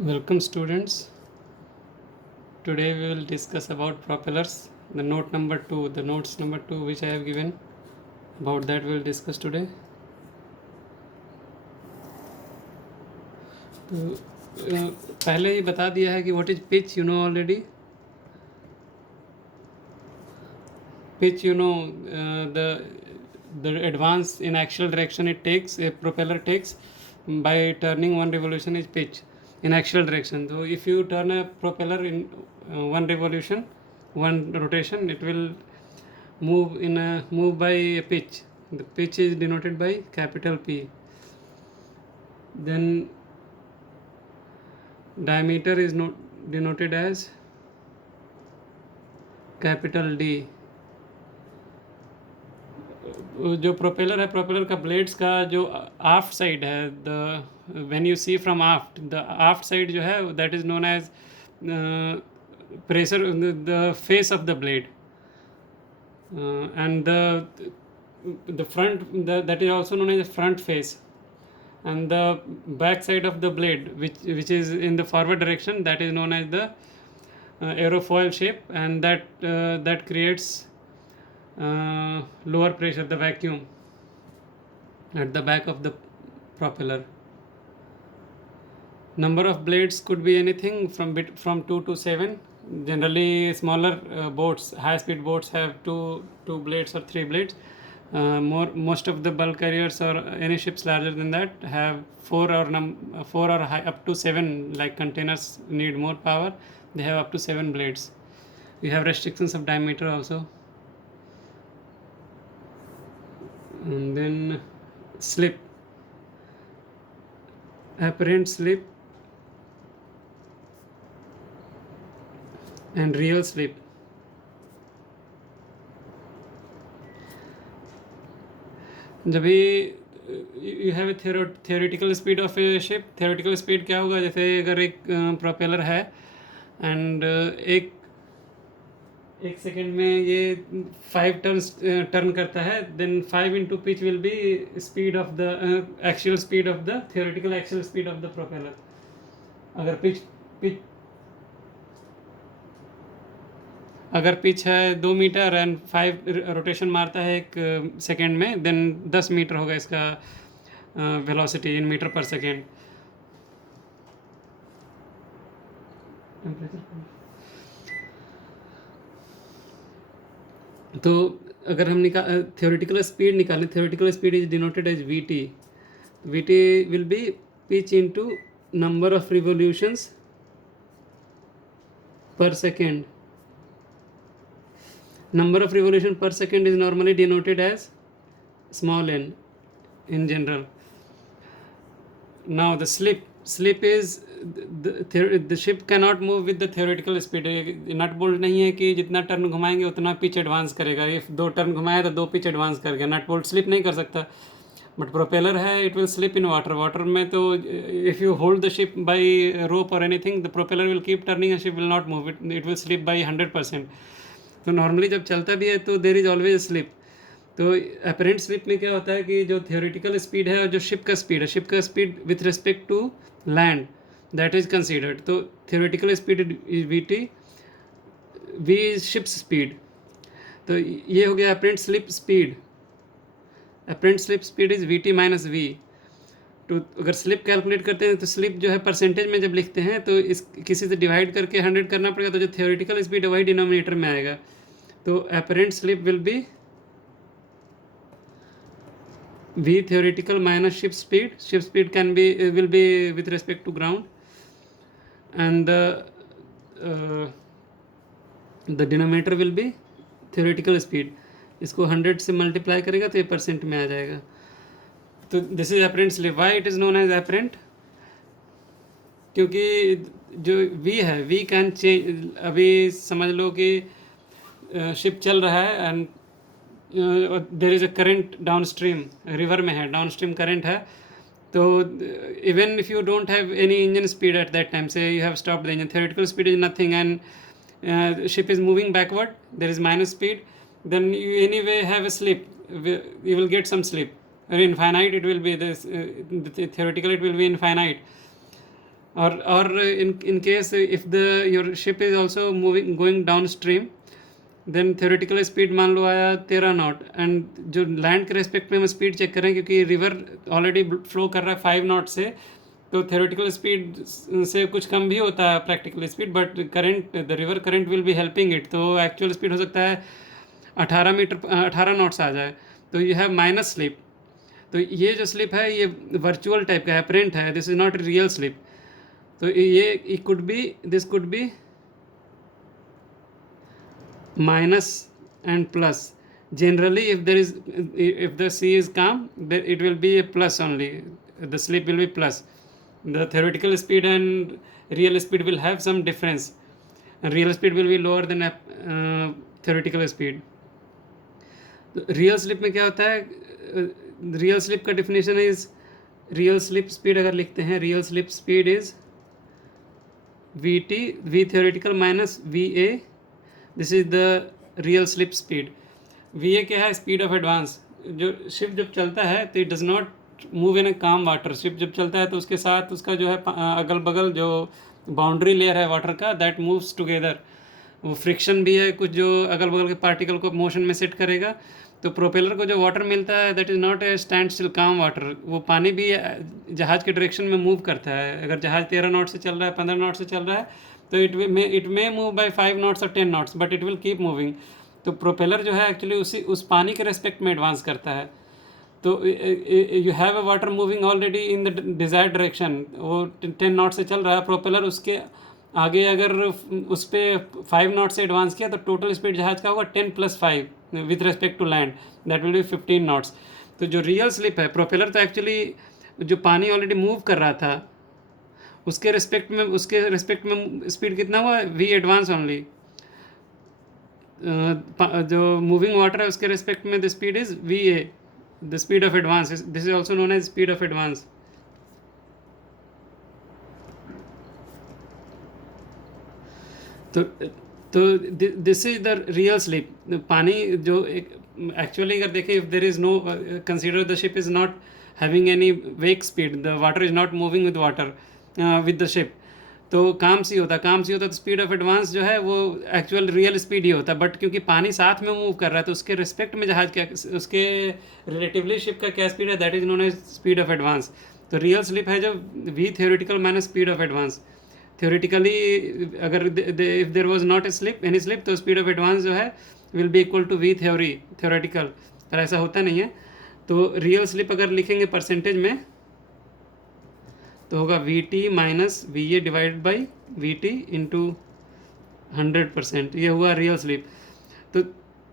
Welcome students. Today we will discuss about propellers. The notes number 2 which I have given, about that we will discuss today. तो पहले ही बता दिया है कि what is pitch, you know already. Pitch, the advance in axial direction a propeller takes by turning one revolution is pitch in axial direction. So if you turn a propeller in one rotation, it will move by a pitch. The pitch is denoted by capital P. Then diameter is denoted as capital D. जो propeller है, propeller का blades का जो aft side है, the when you see from aft, the aft side जो है that is known as pressure, the face of the blade, and the front, that is also known as front face, and the back side of the blade which is in the forward direction, that is known as the aerofoil shape, and that creates lower pressure, the vacuum at the back of the propeller. Number of blades could be anything from 2 to 7. Generally smaller boats, high speed boats have two blades or 3 blades. Most of the bulk carriers or any ships larger than that have 4 or high, up to 7, like containers need more power, they have up to 7 blades. We have restrictions of diameter also. And then slip, apparent slip and real slip. जब भी you have a theoretical speed of a ship, theoretical speed क्या होगा, जैसे अगर एक propeller है and एक second में ये 5 टर्न करता है, then 5 into pitch will be speed of the actual speed of the theoretical actual speed of the propeller. अगर पिच है 2 मीटर एंड 5 रोटेशन मारता है एक सेकेंड में, देन 10 मीटर होगा इसका वेलोसिटी इन मीटर पर सेकेंड. तो अगर हम theoretical speed निकालें, theoretical speed is denoted as Vt. Vt will be pitch into number of revolutions per second. Number of revolution per second is normally denoted as small n in general. Now the slip is the ship cannot move with the theoretical speed. Nut bolt नहीं है कि जितना turn घुमाएंगे उतना pitch advance करेगा. If 2 turn घुमाया तो 2 pitch advance कर गया. नट बोल्ट स्लिप नहीं कर सकता. बट प्रोपेलर है, it will slip in water में. तो if you hold the ship by rope और anything, the propeller will keep turning and ship will not move. It will slip by 100%. तो normally जब चलता भी है तो देर इज़ ऑलवेज स्लिप. तो अपेरेंट स्लिप में क्या होता है कि जो थियोरेटिकल स्पीड है और जो शिप का speed with respect to land, that is considered. तो theoretical speed is Vt, V is ship's speed. तो ये हो गया apparent slip speed. Apparent slip speed is Vt minus V. तो अगर स्लिप कैलकुलेट करते हैं तो स्लिप जो है परसेंटेज में जब लिखते हैं तो इस किसी से डिवाइड करके 100 करना पड़ेगा, तो जो थियोरेटिकल स्पीड है वही डिनोमिनेटर में आएगा. तो apparent slip will be V theoretical minus ship speed. Ship speed will be with respect to ground, and the denominator will be theoretical speed. इसको 100 से मल्टीप्लाई करेगा तो ये परसेंट में आ जाएगा. तो this is apparent slip. Why it is known as apparent? क्योंकि जो V है, V कैन चेंज. अभी समझ लो कि शिप चल रहा है and there is a current down stream, river में है, डाउन स्ट्रीम करेंट है. तो even if you don't have any engine speed at that time, say you have stopped the engine, theoretical speed is nothing, and ship is moving backward, there is minus speed, then you anyway have a slip, you will get some slip. Or infinite it will be this, theoretically it will be infinite. और in case if your ship is also going downstream, then theoretical speed मान लो आया 13 knot, and जो land के respect में हम speed check करें क्योंकि रिवर ऑलरेडी फ्लो कर रहा है 5 नॉट से, तो थ्योरेटिकल स्पीड से कुछ कम भी होता है practical speed, but current the river current will be helping it, तो एक्चुअल स्पीड हो सकता है 18 नॉट्स आ जाए, तो यू हैव माइनस स्लिप। तो ये जो स्लिप है ये वर्चुअल टाइप का है, प्रिंट है, this is not real slip. तो ये could be, this could be minus and plus. Generally if there is, if the sea is calm, it will be a plus only, the slip will be plus. The theoretical speed and real speed will have some difference, and real speed will be lower than theoretical speed. Real slip में क्या होता है, real slip का definition is, real slip speed अगर लिखते हैं, real slip speed is V T V theoretical minus V A, this is the real slip speed. V A क्या है, स्पीड ऑफ एडवांस। जो शिप जब चलता है तो it does not move in a calm water, ship जब चलता है तो उसके साथ उसका जो है अगल बगल जो बाउंड्री लेयर है वाटर का, दैट मूव्स टुगेदर। वो फ्रिक्शन भी है कुछ जो अगल बगल के पार्टिकल को मोशन में सेट करेगा। तो प्रोपेलर को जो वाटर मिलता है that is not a stand still काम वाटर, वो पानी भी जहाज़ के डायरेक्शन में मूव करता है। अगर जहाज़ 13 नॉट से चल रहा है, 15 नॉट से चल रहा है, तो it may move by 5 knots और 10 knots, but it will keep moving. तो प्रोपेलर जो है एक्चुअली उस पानी के रेस्पेक्ट में एडवांस करता है। तो you have a water moving already in the desired direction, वो 10 नॉट से चल रहा है, प्रोपेलर उसके आगे अगर उस पर 5 नॉट से एडवांस किया तो टोटल स्पीड जहाज़ का होगा 10 + 5 with respect to land, that will be 15 knots. तो जो रियल स्लिप है, प्रोपेलर तो एक्चुअली जो पानी ऑलरेडी मूव कर रहा था उसके रेस्पेक्ट में स्पीड कितना हुआ, वी एडवांस ओनली। जो मूविंग वाटर है उसके रेस्पेक्ट में the speed is V A, the speed of advance, this is also known as speed of advance. तो this is the real slip. पानी जो एक एक्चुअली अगर देखें, if there is no, consider the ship is not having any wake speed, the water is not moving with water with the ship, तो calm सी होता तो speed of advance जो है वो एक्चुअल रियल स्पीड ही होता। But क्योंकि पानी साथ में मूव कर रहा है तो उसके रिस्पेक्ट में जहाज क्या, उसके रिलेटिवली शिप का क्या स्पीड है, that is known as speed of advance. तो रियल स्लिप है जो V theoretical minus speed of advance. Theoretically अगर if there was not a slip, any slip, तो स्पीड ऑफ एडवांस जो है will be equal to V theoretical, पर ऐसा होता नहीं है। तो रियल स्लिप अगर लिखेंगे परसेंटेज में तो होगा we T minus V A divide by V T into 100%, ये हुआ रियल स्लिप। तो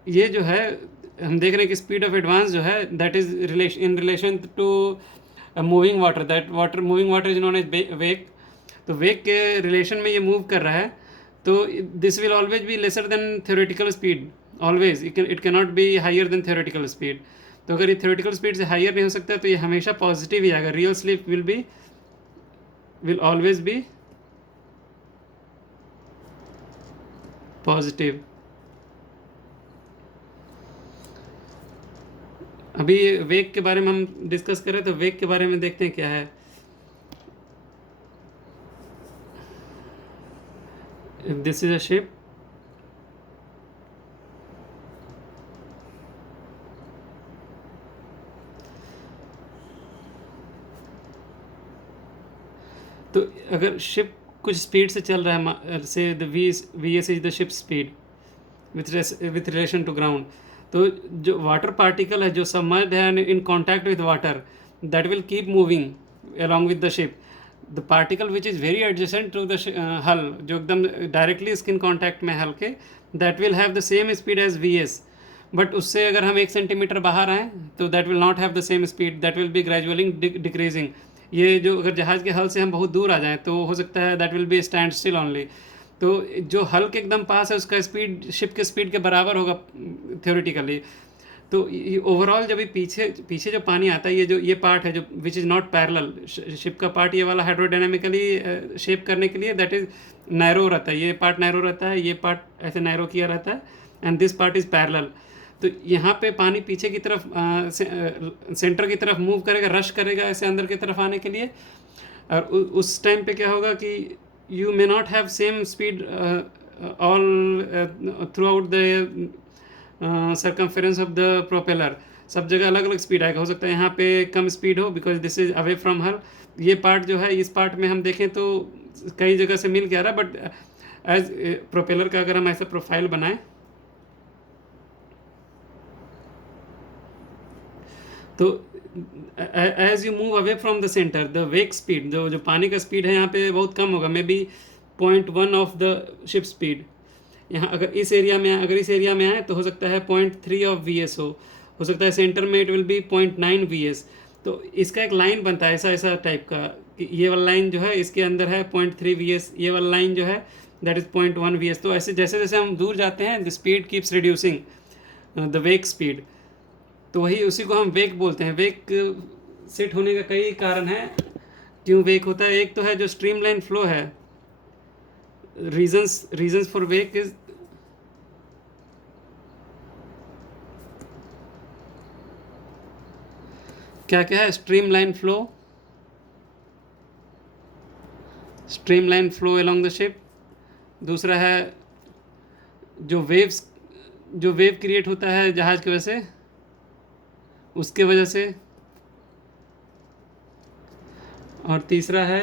ये जो है हम देख रहे हैं कि स्पीड ऑफ एडवांस जो है that is in relation to moving water, that water moving water is known as wake. तो वेक के रिलेशन में ये मूव कर रहा है, तो this will always be lesser than theoretical speed, always it can not be higher than theoretical speed. तो अगर ये थ्योरेटिकल स्पीड से हायर नहीं हो सकता तो ये हमेशा पॉजिटिव ही आएगा, real slip will always be positive। अभी वेग के बारे में हम डिस्कस करें तो वेग के बारे में देखते हैं क्या है। If this is a ship, तो अगर शिप कुछ स्पीड से चल रहा है, say the V S is the ship speed with relation to ground, तो जो वाटर पार्टिकल है जो सबमर्ज्ड है in contact with water, that will keep moving along with the ship. The particle which is very adjacent to the hull, जो एकदम directly skin contact में hull के, that will have the same speed as V S. But उससे अगर हम 1 centimetre बाहर आएँ तो that will not have the same speed, that will B gradually decreasing. ये जो अगर जहाज़ के हल से हम बहुत दूर आ जाएं तो हो सकता है that will B stand still only. तो जो हल के एकदम पास है उसका स्पीड शिप के स्पीड के बराबर होगा थ्योरेटिकली। तो ओवरऑल जब पीछे जो पानी आता है, ये पार्ट है जो विच इज़ नॉट पैरेलल, शिप का पार्ट ये वाला हाइड्रोडायनेमिकली शेप करने के लिए दैट इज़ नैरो रहता है, ये पार्ट नैरो रहता है, ये पार्ट ऐसे नैरो किया रहता है, and this part is parallel. तो यहाँ पे पानी पीछे की तरफ सेंटर की तरफ मूव करेगा, रश करेगा ऐसे अंदर की तरफ आने के लिए, और उस टाइम पे क्या होगा कि you may not have same speed all through out the circumference of the propeller. सब जगह अलग अलग स्पीड आएगा। हो सकता है यहाँ पे कम स्पीड हो because this is away from हल। ये पार्ट जो है, इस पार्ट में हम देखें तो कई जगह से मिल के आ रहा है, बट एज प्रोपेलर का अगर हम ऐसा प्रोफाइल बनाएं तो as you move away from the centre the wake speed, जो पानी का स्पीड है यहाँ पे बहुत कम होगा, may be 0.1 of the ship speed. यहाँ अगर इस एरिया में आए तो हो सकता है 0.3 ऑफ वी एस हो सकता है सेंटर में it will B 0.9 V S. तो इसका एक लाइन बनता है ऐसा टाइप का कि ये वाला लाइन जो है इसके अंदर है 0.3 वी एस, ये वाला लाइन जो है दैट इज़ 0.1 वी एस। तो ऐसे जैसे जैसे हम दूर जाते हैं the speed keeps reducing the wake speed. तो वही उसी को हम वेक बोलते हैं। वेक सेट होने का कई कारण है क्यों वेक होता है। एक तो है जो स्ट्रीमलाइन फ्लो है, रीजंस फॉर वेक इज क्या क्या है। Streamline flow along the ship. दूसरा है जो वेव क्रिएट होता है जहाज़ की वजह से, उसके वजह से। और तीसरा है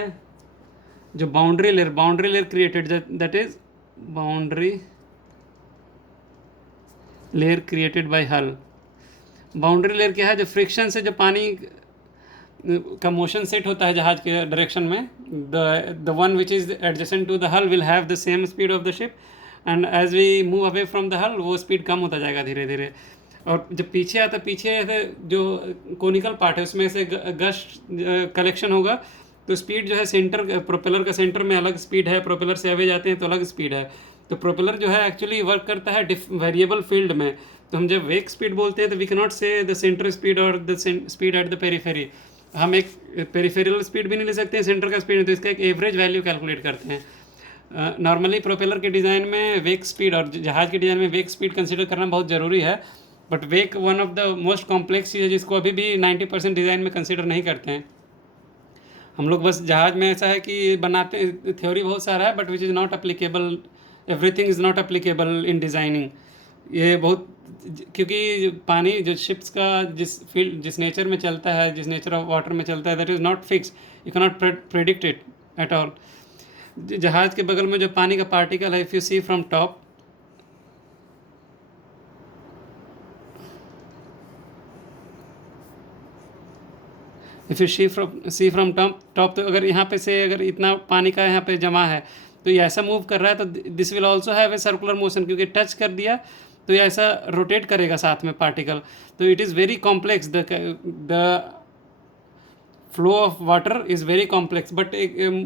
जो boundary layer created, that is boundary layer created by हल। बाउंड्री लेयर क्या है, जो फ्रिक्शन से जो पानी का मोशन सेट होता है जहाज के डायरेक्शन में, the one which is adjacent to the hull will have the same speed of the ship, and as we move away from the hull वो स्पीड कम होता जाएगा धीरे धीरे। और जब पीछे आता, पीछे ऐसे जो कोनिकल पार्ट है उसमें से गस्ट कलेक्शन होगा, तो स्पीड जो है सेंटर, प्रोपेलर का सेंटर में अलग स्पीड है, प्रोपेलर से अवे जाते हैं तो अलग स्पीड है। तो प्रोपेलर जो है एक्चुअली वर्क करता है वेरिएबल फील्ड में। तो हम जब वेक स्पीड बोलते हैं तो वी कैन नॉट से द सेंटर स्पीड और the speed at the periphery. हम एक पेरीफेरल स्पीड भी नहीं ले सकते हैं, सेंटर का स्पीड नहीं, तो इसका एक एवरेज वैल्यू कैलकुलेट करते हैं। नॉर्मली प्रोपेलर के डिज़ाइन में वेक स्पीड और जहाज़ के डिज़ाइन में वेक स्पीड कंसिडर करना बहुत ज़रूरी है, but wake one of the most complex चीज़ है जिसको अभी भी 90% डिज़ाइन में कंसिडर नहीं करते हैं। हम लोग बस जहाज़ में ऐसा है कि बनाते, थ्योरी बहुत सारा है but which is not applicable, everything is not applicable in designing. ये बहुत, क्योंकि पानी जो शिप्स का जिस नेचर में चलता है, जिस नेचर ऑफ वाटर में चलता है, that is not fix, you can not predict it at all. जहाज़ के बगल में जो पानी का पार्टिकल है, if you see from top, if you see from top, तो अगर यहाँ पे से अगर इतना पानी का यहाँ पे जमा है तो ये ऐसा मूव कर रहा है, तो this will also have a circular motion, क्योंकि टच कर दिया तो ये ऐसा रोटेट करेगा साथ में पार्टिकल। तो it is very complex, the flow of water is very complex, but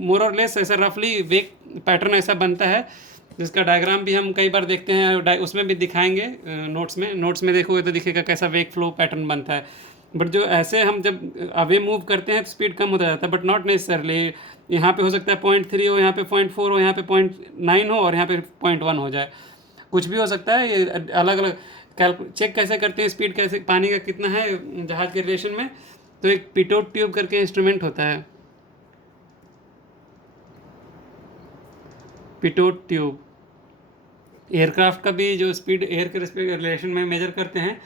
more और लेस ऐसा रफली वेक पैटर्न ऐसा बनता है, जिसका डायग्राम भी हम कई बार देखते हैं, उसमें भी दिखाएंगे नोट्स में देखोगे तो दिखेगा कैसा वेक फ्लो पैटर्न बनता है। बट जो ऐसे हम जब अवे मूव करते हैं तो स्पीड कम होता जाता है, बट नॉट नेसेसरली। यहाँ पे हो सकता है 0.3 हो, यहाँ पे 0.4 हो, यहाँ पे 0.9 हो, और यहाँ पे 0.1 हो जाए, कुछ भी हो सकता है। ये अलग अलग चेक कैसे करते हैं स्पीड, कैसे पानी का कितना है जहाज़ के रिलेशन में, तो एक पिटोट ट्यूब करके इंस्ट्रूमेंट होता है, पिटोट ट्यूब। एयरक्राफ्ट का भी जो स्पीड एयर के रिलेशन में मेजर करते हैं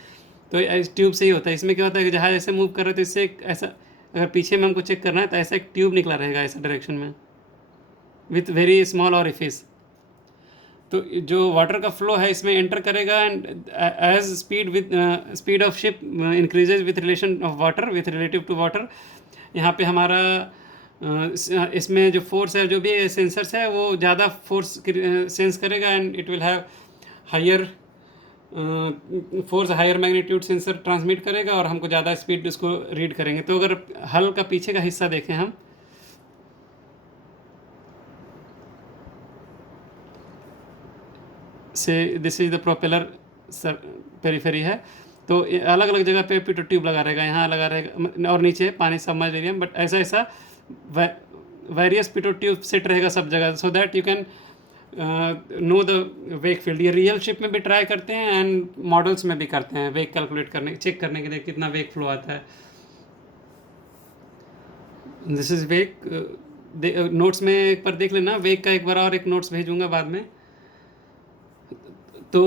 तो इस ट्यूब से ही होता है। इसमें क्या होता है कि जहाज़ ऐसे मूव कर रहे हैं तो इससे एक ऐसा, अगर पीछे में हमको चेक करना है तो ऐसा एक ट्यूब निकला रहेगा ऐसा डायरेक्शन में विथ वेरी स्मॉल ऑरिफिस। तो जो वाटर का फ्लो है इसमें एंटर करेगा, and as speed of ship increases with relation of water, with relative to water. यहाँ पे हमारा इसमें जो फोर्स है, जो भी सेंसर्स है, वो ज़्यादा फोर्स सेंस करेगा, and it will have higher force, higher magnitude sensor transmit करेगा, और हमको ज़्यादा स्पीड उसको रीड करेंगे। तो अगर हल का पीछे का हिस्सा देखें हम, से this is the propeller periphery है, तो अलग अलग जगह पे पिटो ट्यूब लगा रहेगा, यहाँ लगा रहेगा, और नीचे पानी सबमर्ज एरिया, बट ऐसा ऐसा वेरियस पिटो ट्यूब सेट रहेगा सब जगह, so that you can know the wake field. ये रियल शिप में भी ट्राई करते हैं एंड मॉडल्स में भी करते हैं, वेक कैलकुलेट करने, चेक करने के लिए कितना वेक फ्लो आता है। दिस इज वेक, नोट्स में एक बार देख लेना, वेग का एक बार और एक नोट्स भेजूंगा बाद में। तो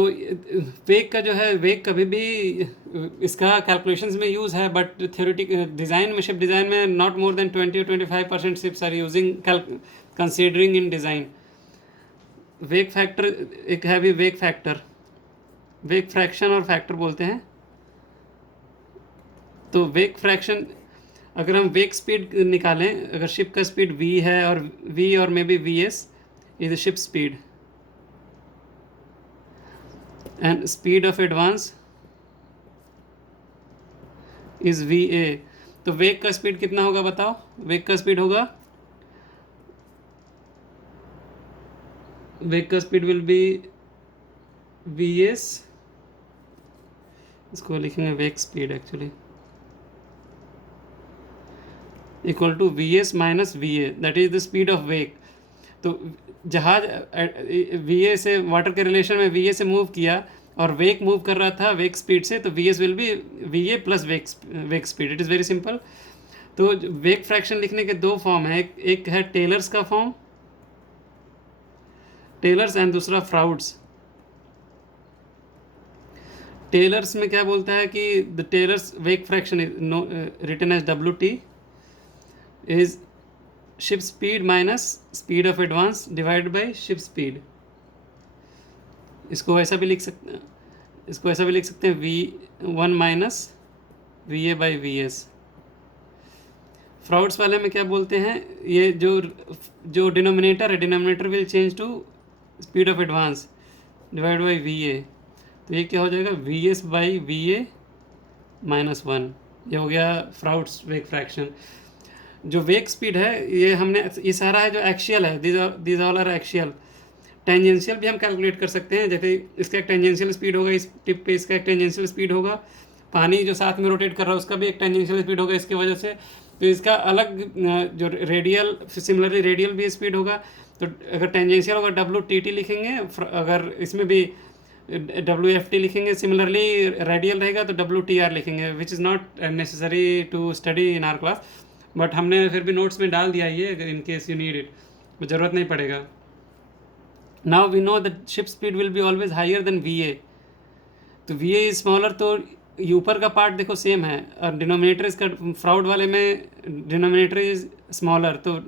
वेग का जो है, वेग कभी भी इसका कैलकुलेशंस में यूज़ है, बट थ्योरेटिक डिज़ाइन में, शिप डिज़ाइन में not more than 20 or 25% ships are using considering in design. Wake factor एक है भी, वेग फैक्टर, वेग फ्रैक्शन और फैक्टर बोलते हैं। तो वेग फ्रैक्शन, अगर हम वेग स्पीड निकालें, अगर शिप का स्पीड v है और v और may be vs is ship speed, and speed of advance is va, तो वेग का स्पीड कितना होगा बताओ? वेग का स्पीड होगा, वेग का स्पीड विल बी vs, इसको लिखेंगे wake speed actually, equal to vs minus va, that is the speed of wake. तो जहाज va से, वाटर के रिलेशन में va से मूव किया और वेग मूव कर रहा था वेग स्पीड से, तो vs will be va plus wake speed. It is very simple. तो वेग फ्रैक्शन लिखने के दो फॉर्म है, एक है टेलर्स का फॉर्म, टेलर्स, एंड दूसरा फ्राउड्स। टेलर्स में क्या बोलता है कि the Taylor's wake fraction is written as WT is ship speed minus speed of advance divide by ship speed. इसको ऐसा भी लिख सकते हैं, इसको ऐसा भी लिख सकते हैं V1 minus VA by VS। Froude's वाले में क्या बोलते हैं, ये जो डिनोमिनेटर है, denominator will change to speed of advance divide by VA। तो ये क्या हो जाएगा, VS बाई VA माइनस 1। ये हो गया फ्राउड्स वेग फ्रैक्शन। जो वेग स्पीड है, ये हमने, ये सारा है जो एक्शियल है, these all are axial. Tangential भी हम कैलकुलेट कर सकते हैं, जैसे इसका एक टेंजेंशियल स्पीड होगा, इस टिप पे इसका एक टेंजेंशियल स्पीड होगा, पानी जो साथ में रोटेट कर रहा है उसका भी एक टेंजेंशियल स्पीड होगा इसकी वजह से। तो इसका अलग जो रेडियल, सिमिलरली रेडियल भी स्पीड होगा। तो अगर टेंजेंशियल होगा WTT लिखेंगे, अगर इसमें भी WFT लिखेंगे, सिमिलरली रेडियल रहेगा तो WTR लिखेंगे, which is not necessary to study in our class, but हमने फिर भी नोट्स में डाल दिया ये, अगर in case you need it, ज़रूरत नहीं पड़ेगा। Now we know that ship speed will be always higher than VA। तो VA इज स्मॉलर, तो ये ऊपर का पार्ट देखो सेम है, और डिनोमिनेटर इसका फ्राउड वाले में डिनोमिनेटर इज स्मॉलर, तो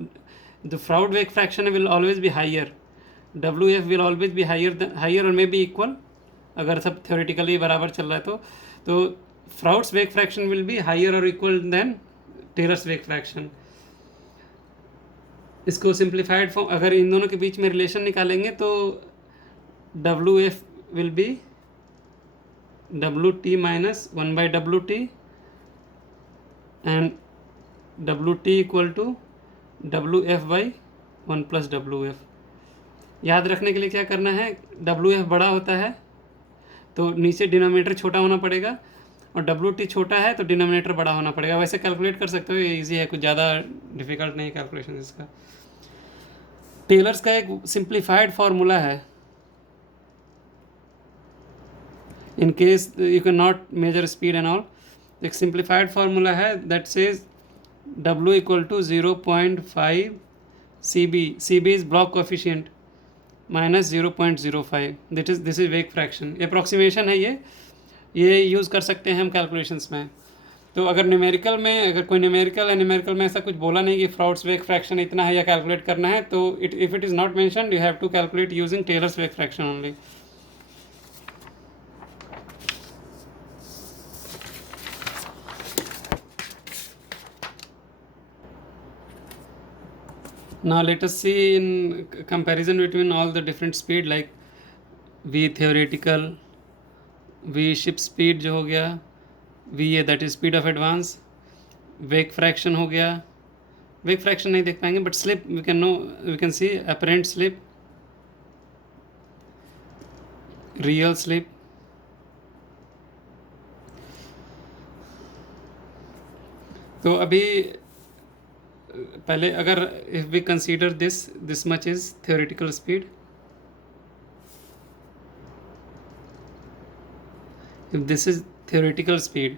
the Froude wake fraction will always be higher, WF will always be higher और मे बी इक्वल, अगर सब थ्योरेटिकली बराबर चल रहा है तो फ्राउड्स वेग फ्रैक्शन विल बी हायर और equal then tailors wake fraction. इसको सिंप्लीफाइड फॉर्म, अगर इन दोनों के बीच में रिलेशन निकालेंगे तो WF will be WT minus 1 by WT and WT equal to WF by 1 plus WF। याद रखने के लिए क्या करना है, WF बड़ा होता है तो नीचे डिनोमिनेटर छोटा होना पड़ेगा, और WT छोटा है तो डिनोमिनेटर बड़ा होना पड़ेगा। वैसे कैलकुलेट कर सकते हो, ये इजी है, कुछ ज़्यादा डिफिकल्ट नहीं कैलकुलेशन इसका। टेलर्स का एक सिंप्लीफाइड फार्मूला है, in case you can not measure speed and all. एक सिंप्लीफाइड फार्मूला है that says W equal to 0.5 CB, CB is block coefficient, minus 0.05, this is wake fraction. Approximation है ये use कर सकते हैं हम कैलकुलेशंस में। तो अगर न्यूमेरिकल में, अगर कोई न्यूमेरिकल में ऐसा कुछ बोला नहीं कि फ्राउड्स वेग फ्रैक्शन इतना है या कैलकुलेट करना है, तो if it is not mentioned you have to calculate using Taylor's wake fraction only. Now let us see in comparison between all the different speed, like V theoretical, V ship speed जो हो गया, VA that is speed of advance, wake fraction हो गया, wake fraction नहीं देख पाएंगे but slip we can see apparent slip, real slip. तो अभी पहले अगर if we consider this much is theoretical speed, if this is theoretical speed,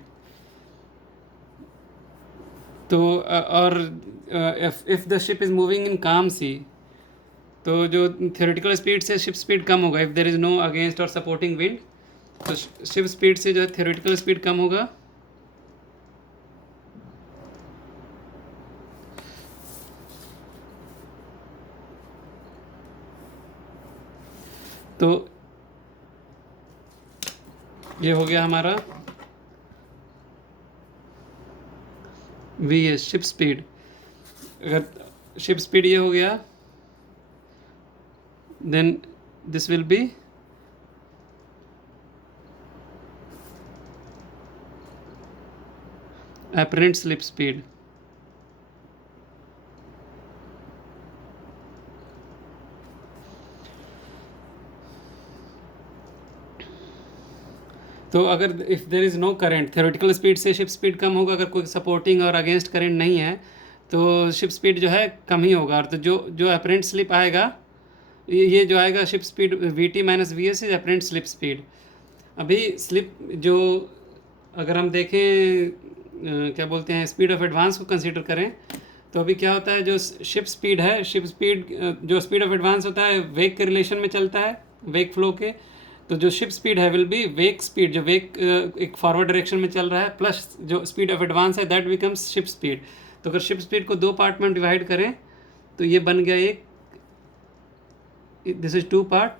तो और if the ship is moving in calm sea, तो जो theoretical speed से ship speed कम होगा, if there is no against or supporting wind, तो ship speed से जो है theoretical speed कम होगा. तो ये हो गया हमारा वी एस शिप स्पीड. अगर शिप स्पीड ये हो गया, then this will be apparent slip speed. तो अगर if there is no current, theoretical speed से शिप स्पीड कम होगा. अगर कोई सपोर्टिंग और अगेंस्ट करंट नहीं है तो शिप स्पीड जो है कम ही होगा. और तो जो अपेरेंट स्लिप आएगा, ये जो आएगा ship speed we T minus we S is apparent slip speed. अभी स्लिप जो अगर हम देखें क्या बोलते हैं, स्पीड ऑफ एडवांस को कंसीडर करें, तो अभी क्या होता है, जो शिप स्पीड है, शिप स्पीड जो स्पीड ऑफ एडवांस होता है वेग के रिलेशन में चलता है, वेग फ्लो के. तो जो शिप स्पीड है विल बी वेग स्पीड, जो वेग एक फॉरवर्ड डायरेक्शन में चल रहा है, प्लस जो स्पीड ऑफ एडवांस है दैट बिकम्स शिप स्पीड. तो अगर शिप स्पीड को दो पार्ट में डिवाइड करें तो ये बन गया एक, दिस इज टू पार्ट.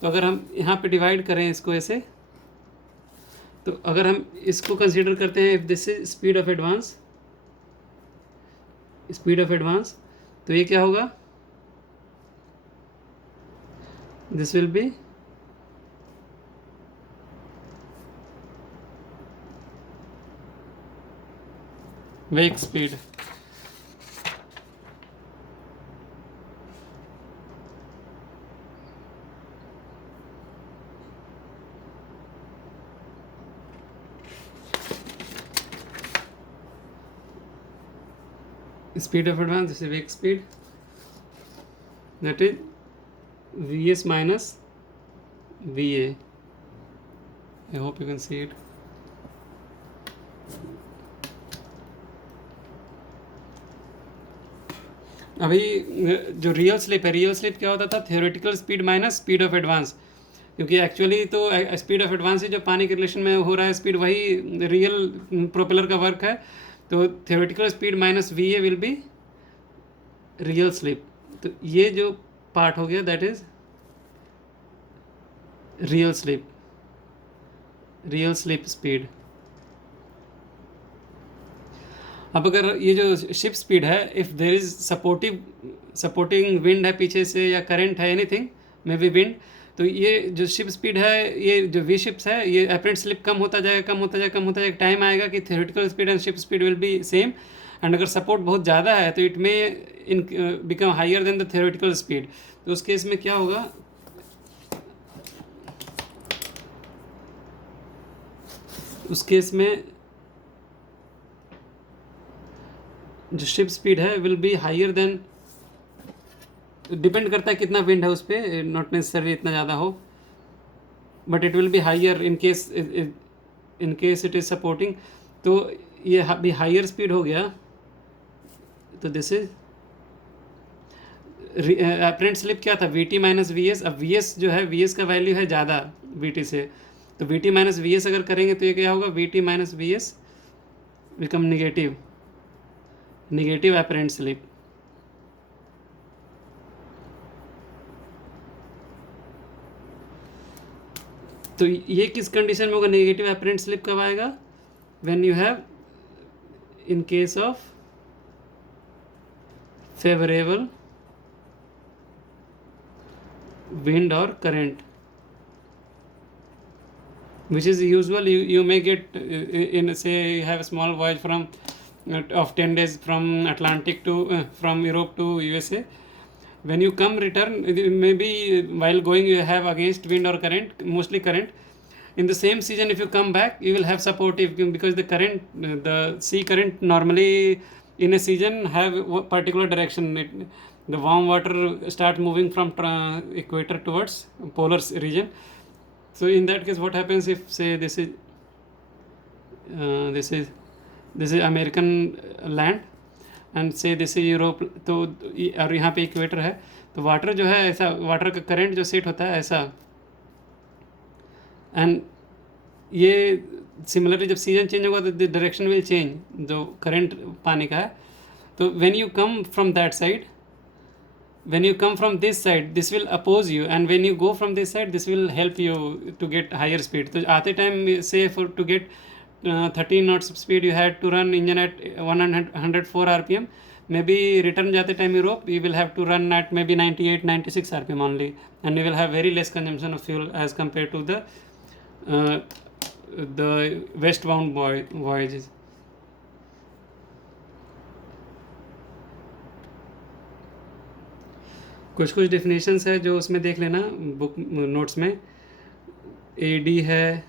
तो अगर हम यहाँ पे डिवाइड करें इसको ऐसे, तो अगर हम इसको कंसीडर करते हैं, if this is speed of advance, speed of advance, तो ये क्या होगा, दिस विल बी वेग speed. Speed of advance, this is wake speed, that is Vs minus Va. I hope you can see it. अभी जो real slip है, real slip क्या होता था, theoretical speed minus speed of advance. क्योंकि actually तो speed of advance से जो पानी के रिलेशन में हो रहा है स्पीड, वही रियल प्रोपेलर का वर्क है. तो theoretical speed minus V A will be real slip. तो ये जो पार्ट हो गया that is real slip, real slip speed. अब अगर ये जो शिप स्पीड है, if there is supporting wind है पीछे से, या करंट है, एनीथिंग मे बी विंड, तो ये जो शिप स्पीड है, ये जो वी शिप्स है, ये अपेरेंट स्लिप कम होता जाएगा, कम होता जाएगा, कम होता जाएगा. टाइम आएगा कि theoretical speed and ship speed will be same. And अगर सपोर्ट बहुत ज़्यादा है तो इट में become higher than the theoretical speed. तो उस केस में क्या होगा, उस केस में जो शिप स्पीड है will be higher than, depend करता है कितना विंड है उस पर, नॉट नेसेसरी इतना ज़्यादा हो, but it will be higher in case it is supporting. तो ये भी हायर स्पीड हो गया. तो दिस इज अपेरेंट स्लिप क्या था, we T minus V S. अब वी एस जो है, वी एस का वैल्यू है ज़्यादा वी टी से, तो V T minus V S अगर करेंगे तो ये क्या होगा, we T minus V S become negative, negative apparent slip. तो ये किस कंडीशन में होगा, नेगेटिव अपेरेंट स्लिप कब आएगा, when you have in case of favourable wind or current, which is usual. You may get in, say you have a small voyage from of 10 days from Atlantic to from Europe to USA. When you come return, maybe while going you have against wind or current, mostly current. In the same season if you come back you will have supportive, because the current, the sea current normally in a season have particular direction. The warm water start moving from equator towards polar region. So in that case what happens, if say this is American land, and से this is Europe, तो और यहाँ पे equator है, तो water जो है ऐसा, वाटर का करंट जो सेट होता है ऐसा। एंड ये सिमिलरली जब सीजन चेंज होगा तो द डायरेक्शन विल चेंज, जो करंट पानी का है। तो when you come from that side, when you come from this side this will oppose you, and when you go from this side this will help you to get higher speed. तो आते time say for to get 13 knots speed you had to run engine at 104 rpm, maybe return जाते time Europe you will have to run at maybe 98-96 rpm only, and you will have very less consumption of fuel as compared to the westbound voyages. कुछ कुछ definitions है जो उसमें देख लेना book notes में। ए D है,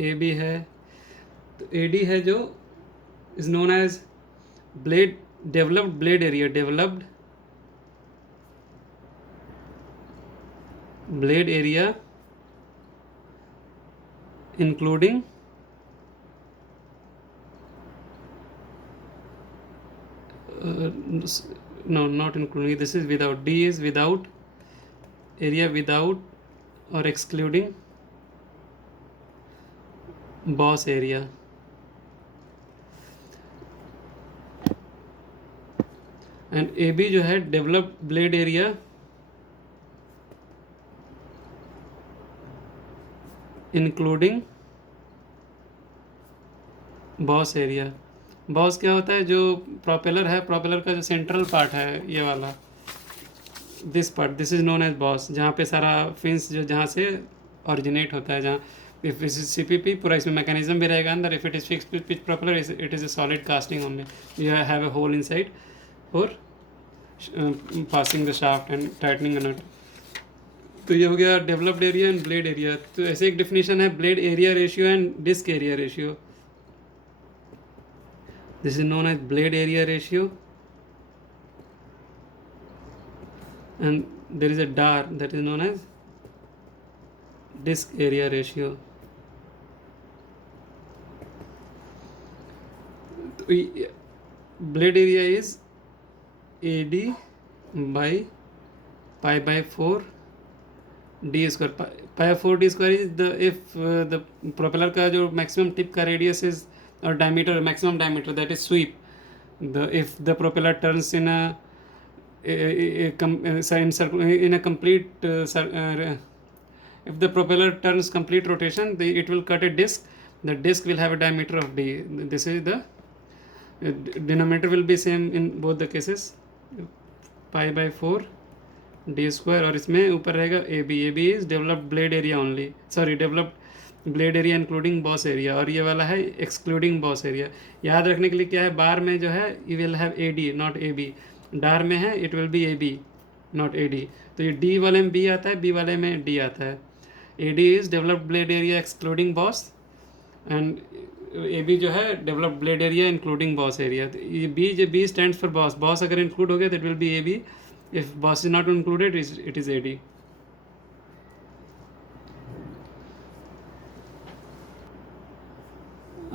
ए बी है। तो ए डी है जो is known as blade, developed blade area, developed blade area including no, not including, this is without, D is without, area without or excluding boss area. And A B जो है developed blade area including boss area. Boss क्या होता है, जो propeller है, propeller का जो central part है ये वाला, this part, this is known as boss, जहाँ पे सारा फिंस जो जहाँ से ऑरिजिनेट होता है, जहाँ if is C P P पूरा इसमें मैकेनिज्म भी रहेगा अंदर। If it is fix pitch propeller it is a solid casting only, you have a hole inside for passing the shaft and tightening a nut. तो ये हो गया developed area and blade area. तो ऐसे एक डेफिनेशन है blade area ratio and disc area ratio. This is known as blade area ratio, and there is a DAR that is known as disk area ratio. Blade area is AD by pi by 4 d square. Pi 4 d square is the if the propeller का जो maximum tip का radius is or diameter, maximum diameter, that is sweep. If the propeller turns in a complete if the propeller turns complete rotation, it will cut a disc. The disc will have a diameter of d. This is the denominator will be same in both the cases, pi by 4 d square, और इसमें ऊपर रहेगा A B. A B is developed blade area only, sorry developed blade area including boss area, और ये वाला है excluding boss area. याद रखने के लिए क्या है, बार में जो है you will have A D not A B, डार में है it will be A B not A D. तो ये डी वाले में बी आता है, बी वाले में डी आता है। A D is developed blade area excluding boss, and A B जो है developed blade area including boss area. तो ये B stand for boss. Boss अगर इंक्लूड हो गया तो it will be A B, if boss is not included it is A D.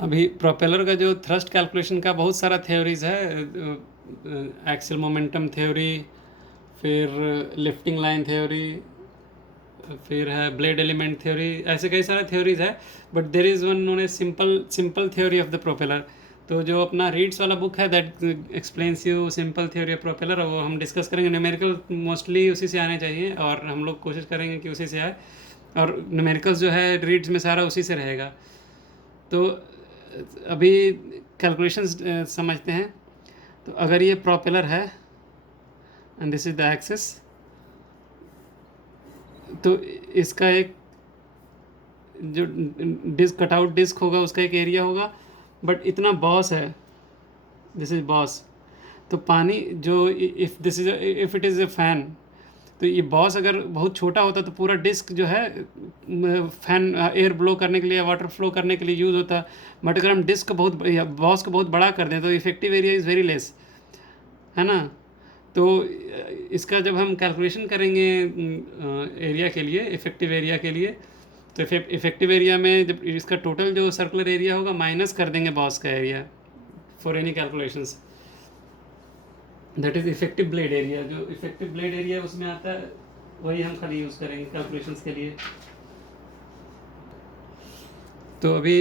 अभी propeller का जो थ्रस्ट कैलकुलेशन का बहुत सारा थ्योरीज है, एक्सल मोमेंटम थ्योरी, फिर लिफ्टिंग लाइन थ्योरी, फिर है ब्लेड एलिमेंट थ्योरी, ऐसे कई सारे थ्योरीज है। But there is one known a simple theory of the propeller. तो जो अपना रीड्स वाला बुक है that explains you simple theory of propeller, वो हम डिस्कस करेंगे। न्यूमेरिकल मोस्टली उसी से आने चाहिए और हम लोग कोशिश करेंगे कि उसी से आए, और न्यूमेरिकल्स जो है रीड्स में सारा उसी से रहेगा। तो अभी कैलकुलेशंस समझते हैं। तो अगर ये प्रोपेलर है and this is the axis, तो इसका एक जो डिस्क कटआउट डिस्क होगा उसका एक एरिया होगा, बट इतना बॉस है, दिस इज बॉस। तो पानी जो if it is A fan, तो ये बॉस अगर बहुत छोटा होता तो पूरा डिस्क जो है फैन एयर ब्लो करने के लिए, वाटर फ्लो करने के लिए यूज़ होता। बट अगर हम डिस्क को बहुत बॉस को बहुत बड़ा कर दें तो effective area is very less, है ना। तो इसका जब हम कैलकुलेशन करेंगे एरिया के लिए, इफेक्टिव एरिया के लिए, तो इफेक्टिव एरिया में जब इसका टोटल जो सर्कुलर एरिया होगा माइनस कर देंगे बॉस का area for any calculations. That is effective blade area. जो इफेक्टिव ब्लेड एरिया उसमें आता है वही हम खाली यूज़ करेंगे कैलकुलेशंस के लिए। तो अभी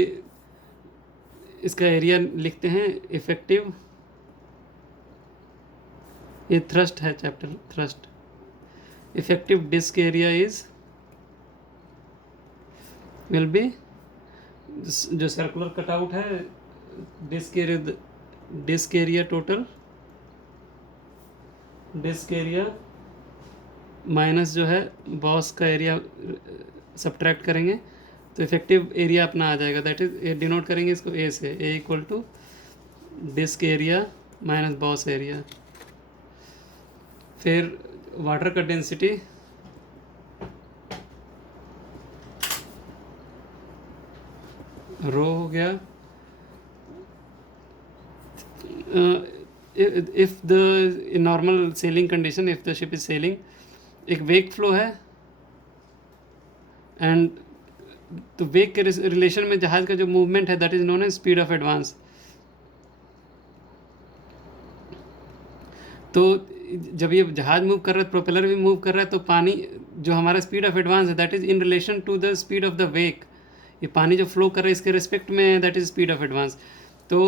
इसका एरिया लिखते हैं इफेक्टिव, ये थ्रस्ट है chapter thrust. Effective disc area is will be, जो सर्कुलर कटआउट है disc area total, disc area minus जो है बॉस का एरिया सब्ट्रैक्ट करेंगे तो इफेक्टिव एरिया अपना आ जाएगा। दैट इज डिनोट करेंगे इसको ए से, A equal to disc area minus boss area. फिर वाटर का डेंसिटी रो हो गया। If the normal sailing condition, if the ship is sailing, एक वेक फ्लो है एंड तो वेक के रिलेशन में जहाज का जो मूवमेंट है that is known as speed of advance. तो जब ये जहाज मूव कर रहा है, प्रोपेलर भी मूव कर रहा है, तो पानी जो हमारा स्पीड ऑफ एडवांस है that is in relation to the speed of the wake. ये पानी जो फ्लो कर रहा है इसके रिस्पेक्ट में that is speed of advance. तो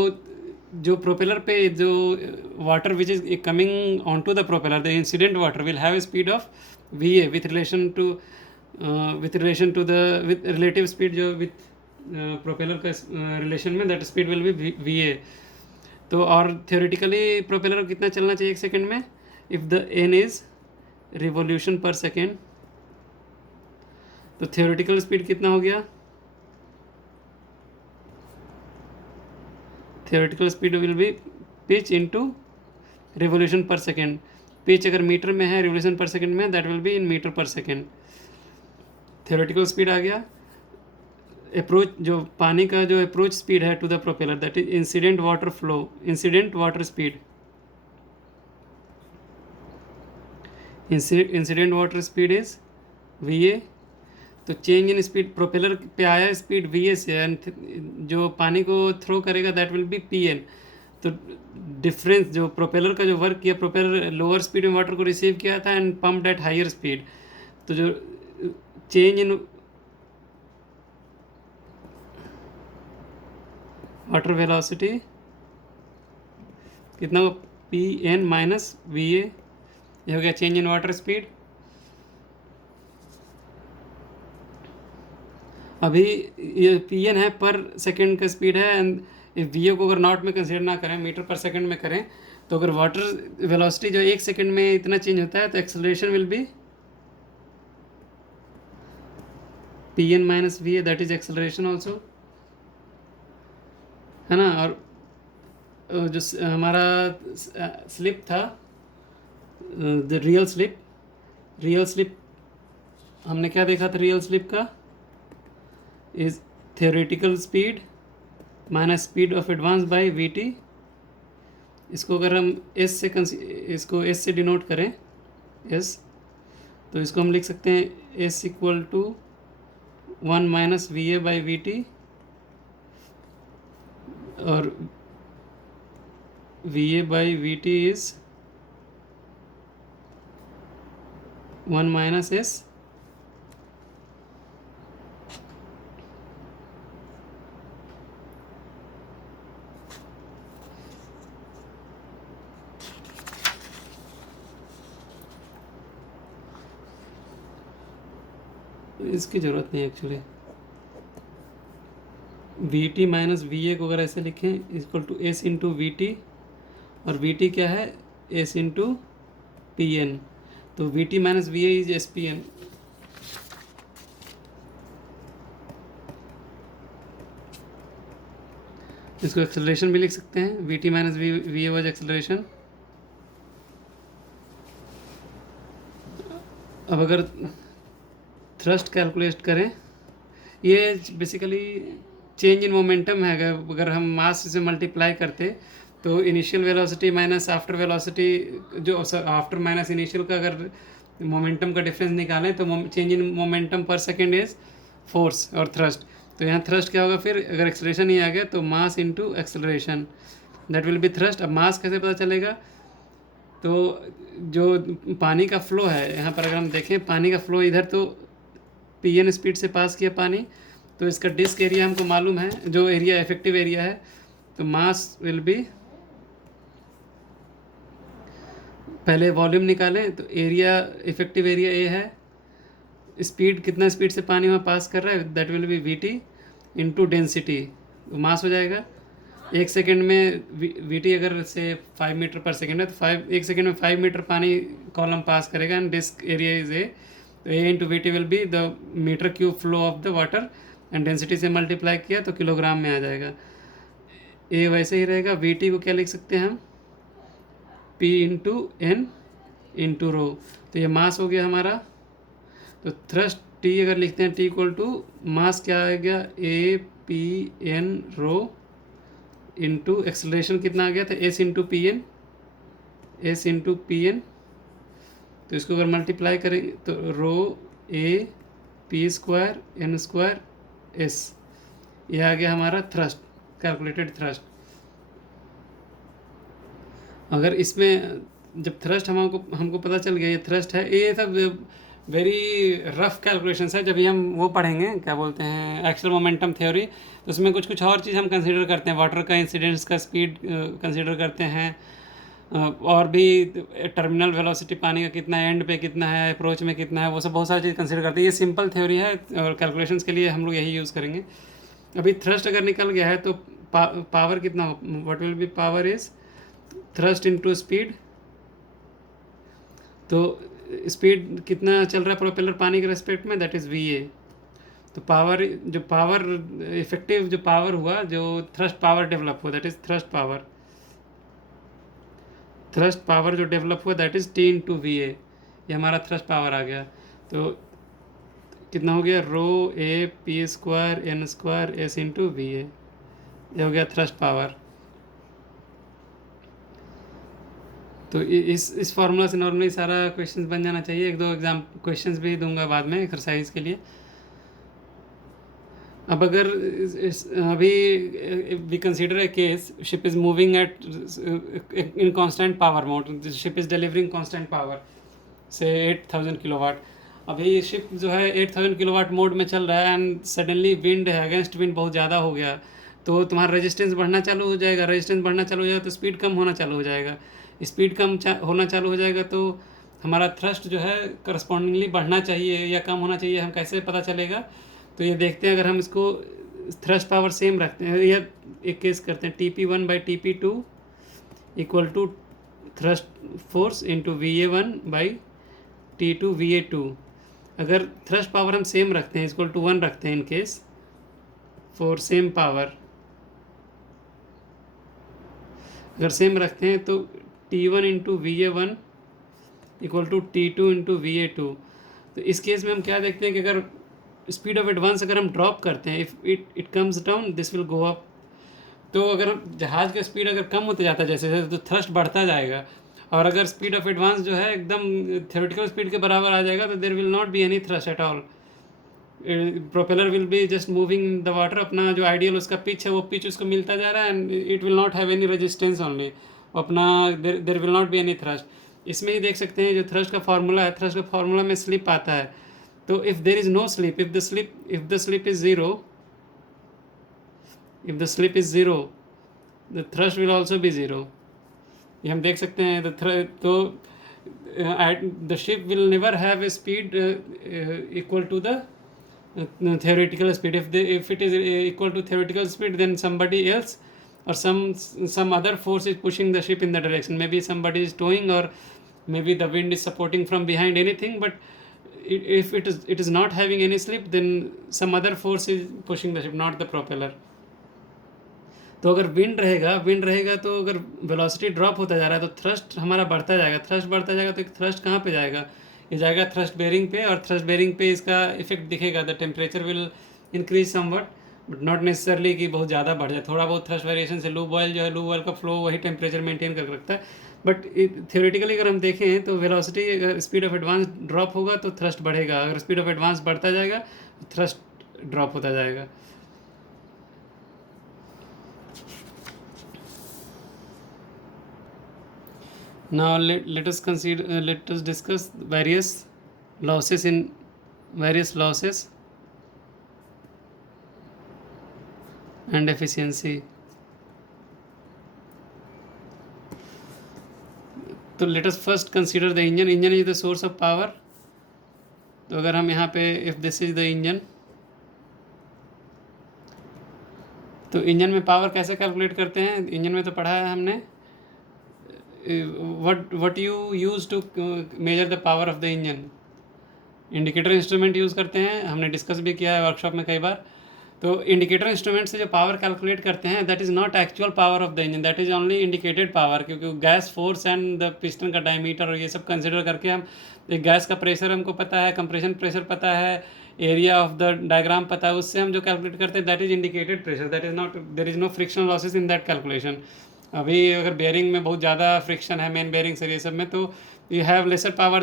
जो प्रोपेलर पे जो water which is coming on to the propeller, the incident water will have a speed of V A with relation to the with relative speed, जो with propeller का relation में that speed will be V A. तो और theoretically propeller कितना चलना चाहिए एक second में, if the N is revolution per second, तो थियोरेटिकल स्पीड कितना हो गया, theoretical speed will be pitch into revolution per second. Pitch अगर मीटर में है, रिवोल्यूशन पर सेकेंड में, that will be in metre per second. Theoretical speed आ गया। अप्रोच, जो पानी का जो अप्रोच स्पीड है to the propeller that is incident water flow, incident water speed, incident water speed is V A. तो change in speed, propeller पे आया स्पीड वी ए से एंड जो पानी को थ्रो करेगा that will be P N. तो डिफरेंस जो प्रोपेलर का जो वर्क किया, प्रोपेलर लोअर स्पीड में वाटर को रिसीव किया था and pumped at higher speed, तो जो चेंज इन वाटर वेलोसिटी कितना हो, P N minus V A, ये हो गया चेंज इन वाटर स्पीड। अभी ये पी एन है पर सेकेंड का स्पीड है एंड वी ए को अगर नॉट में कंसिडर ना करें, मीटर पर सेकेंड में करें, तो अगर वाटर वेलोसिटी जो एक सेकेंड में इतना चेंज होता है तो acceleration will be P N minus V A, that is acceleration also, है ना। और जो हमारा स्लिप था, द रियल स्लिप हमने क्या देखा था, रियल स्लिप का is theoretical speed minus speed of advance by V T. इसको अगर हम एस से इसको एस से डिनोट करें, एस, तो इसको हम लिख सकते हैं S equal to 1 minus V A by V T, और V A by V T is 1 minus S. इसकी ज़रूरत नहीं actually, V T minus V A को अगर ऐसे लिखें equal to S into V T, और वी टी क्या है, एस इंटू पी एन, तो V T minus V A is S P N. इसको एक्सेलरेशन भी लिख सकते हैं, V T minus V A was acceleration. अब अगर थ्रस्ट कैलकुलेट करें, ये बेसिकली चेंज इन मोमेंटम है। अगर हम मास से मल्टीप्लाई करते तो initial velocity minus after velocity, जो आफ्टर माइनस इनिशियल का अगर मोमेंटम का डिफरेंस निकालें तो चेंज इन मोमेंटम पर सेकेंड इज फोर्स और थ्रस्ट। तो यहाँ थ्रस्ट क्या होगा, फिर अगर एक्सेलरेशन ही आ गया तो mass into acceleration, that will B thrust. अब मास कैसे पता चलेगा, तो जो पानी का फ्लो है यहाँ पर, अगर हम देखें पानी का फ्लो इधर तो pn स्पीड से पास किया पानी, तो इसका डिस्क एरिया हमको मालूम है, जो एरिया इफेक्टिव एरिया है, तो मास विल बी, पहले वॉल्यूम निकालें तो एरिया, इफेक्टिव एरिया ए है, स्पीड कितना स्पीड से पानी वहाँ पास कर रहा है, that will be V T into density, mass हो जाएगा। 1 सेकेंड में वी टी अगर से 5 मीटर पर सेकेंड है तो 1 सेकेंड में 5 मीटर पानी कॉलम पास करेगा, and disc area is A, तो A into V T will be the meter cube flow of the water, and density से मल्टीप्लाई किया तो किलोग्राम में आ जाएगा। ए वैसे ही रहेगा, वी टी को क्या लिख सकते हैं हम, P into N into rho, तो ये मास हो गया हमारा। तो थ्रस्ट टी अगर लिखते हैं टी इक्वल टू मास क्या आ गया, A P N rho into acceleration कितना आ गया था, S into P N, S into P N, तो इसको अगर मल्टीप्लाई करें तो rho A P square N square S, ये आ गया हमारा थ्रस्ट, कैलकुलेटेड थ्रस्ट। अगर इसमें जब थ्रस्ट हमको पता चल गया ये थ्रस्ट है, ये सब वेरी रफ कैलकुलेशंस है, जब भी हम वो पढ़ेंगे क्या बोलते हैं एक्चुअल मोमेंटम थ्योरी, तो उसमें कुछ और चीज़ हम कंसीडर करते हैं, वाटर का इंसिडेंस का स्पीड कंसीडर करते हैं, और भी टर्मिनल वेलोसिटी पानी का कितना है, एंड पे कितना है, अप्रोच में कितना है, वो सब बहुत सारी चीज़ कंसीडर करते हैं। ये सिंपल थ्योरी है और कैलकुलेशंस के लिए हम लोग यही यूज़ करेंगे। अभी थ्रस्ट अगर निकल गया है तो पावर कितना, what will be power is thrust into speed, तो स्पीड कितना चल रहा है प्रोपेलर पानी के रेस्पेक्ट में, दैट इज़ वी ए। तो पावर, जो पावर इफेक्टिव जो पावर हुआ, जो थ्रस्ट पावर डेवलप हुआ, that is thrust power, thrust power जो डेवलप हुआ that is T into V A, ये हमारा थ्रस्ट पावर आ गया। तो कितना हो गया, rho A P square N square S into V A, ये हो गया थ्रस्ट पावर। तो इस फार्मूला से नॉर्मली सारा क्वेश्चंस बन जाना चाहिए। 1-2 एग्जाम क्वेश्चंस भी दूंगा बाद में एक्सरसाइज के लिए। अब अगर अभी we consider a case, ship is moving at in constant power mode, ship is delivering constant power से 8000 किलोवाट। अभी शिप जो है 8000 किलोवाट मोड में चल रहा है, एंड सडनली विंड है, अगेंस्ट विंड बहुत ज़्यादा हो गया, तो तुम्हारा रेजिस्टेंस बढ़ना चालू हो जाएगा, रेजिस्टेंस बढ़ना चालू हो जाएगा तो स्पीड कम होना चालू हो जाएगा, स्पीड होना चालू हो जाएगा तो हमारा थ्रस्ट जो है करस्पॉन्डिंगली बढ़ना चाहिए या कम होना चाहिए, हम कैसे पता चलेगा। तो ये देखते हैं, अगर हम इसको थ्रस्ट पावर सेम रखते हैं, या एक केस करते हैं TP1 by TP2 equal to thrust force into VA1 by T2 VA2। अगर थ्रस्ट पावर हम सेम रखते हैं, इक्वल टू 1 रखते हैं in case for same power, अगर सेम रखते हैं तो T1 into VA1 equal to T2 into VA2। तो इस केस में हम क्या देखते हैं कि अगर स्पीड ऑफ एडवांस अगर हम ड्रॉप करते हैं, if it comes down this will go up. तो अगर जहाज़ का स्पीड अगर कम होता जाता है जैसे जैसे, तो थ्रस्ट बढ़ता जाएगा, और अगर स्पीड ऑफ एडवांस जो है एकदम थ्योरेटिकल स्पीड के बराबर आ जाएगा तो there will not be any thrust at all, propeller will be just moving in the water, अपना जो आइडियल उसका पिच है वो पिच उसको मिलता जा रहा है, and it will not have any resistance only, अपना there will not be any thrust. इसमें ही देख सकते हैं जो थ्रस्ट का फार्मूला है, थ्रस्ट का फार्मूला में स्लिप आता है, तो if there is no slip, if the slip is zero, if the slip is zero the thrust will also be zero. ये हम देख सकते हैं तो the ship will never have a speed equal to the theoretical speed. If it is equal to theoretical speed, then somebody else or some other force is pushing the ship in the direction, maybe somebody is towing, or maybe the wind is supporting from behind, anything, but if it is not having any slip, then some other force is pushing the ship, not the propeller. तो अगर wind रहेगा तो अगर velocity drop होता जा रहा है तो थ्रस्ट हमारा बढ़ता जाएगा, थ्रस्ट बढ़ता जाएगा तो थ्रस्ट कहाँ पे जाएगा, ये जाएगा थ्रस्ट बेरिंग पे, और थ्रस्ट बेरिंग पे इसका इफेक्ट दिखेगा, the temperature will increase somewhat, but not necessarily कि बहुत ज़्यादा बढ़ जाए, थोड़ा बहुत थ्रस्ट वेरिएशन से लूब ऑयल जो है, लूब ऑयल का फ्लो वही टेम्परेचर मेंटेन कर रखता है। बट थियोरेटिकली अगर हम देखें तो वेलोसिटी, अगर स्पीड ऑफ एडवांस ड्रॉप होगा तो थ्रस्ट बढ़ेगा, अगर स्पीड ऑफ एडवांस बढ़ता जाएगा तो थ्रस्ट ड्रॉप होता जाएगा। Now let us consider let us discuss various losses in various losses and efficiency. तो let us first consider the engine. Engine is the source of power. तो अगर हम यहाँ पे if this is the engine, तो engine में power कैसे calculate करते हैं? इंजन में तो पढ़ा है हमने what you use to measure the power of the engine. Indicator instrument use करते हैं, हमने डिस्कस भी किया है वर्कशॉप में कई बार. तो इंडिकेटर इंस्ट्रूमेंट से जो पावर कैलकुलेट करते हैं that is not actual power of the engine, that is only indicated power, क्योंकि gas force and the piston का डायमीटर और ये सब कंसिडर करके हम एक गैस का प्रेशर हमको पता है, कंप्रेशन प्रेशर पता है, एरिया ऑफ द डायग्राम पता है, उससे हम जो कैलकुलेट करते हैं that is indicated pressure, that is not, there is no friction losses in that calculation. अभी अगर बेयरिंग में बहुत ज़्यादा फ्रिक्शन है मेन बेयरिंग से ये सब में, तो you have lesser power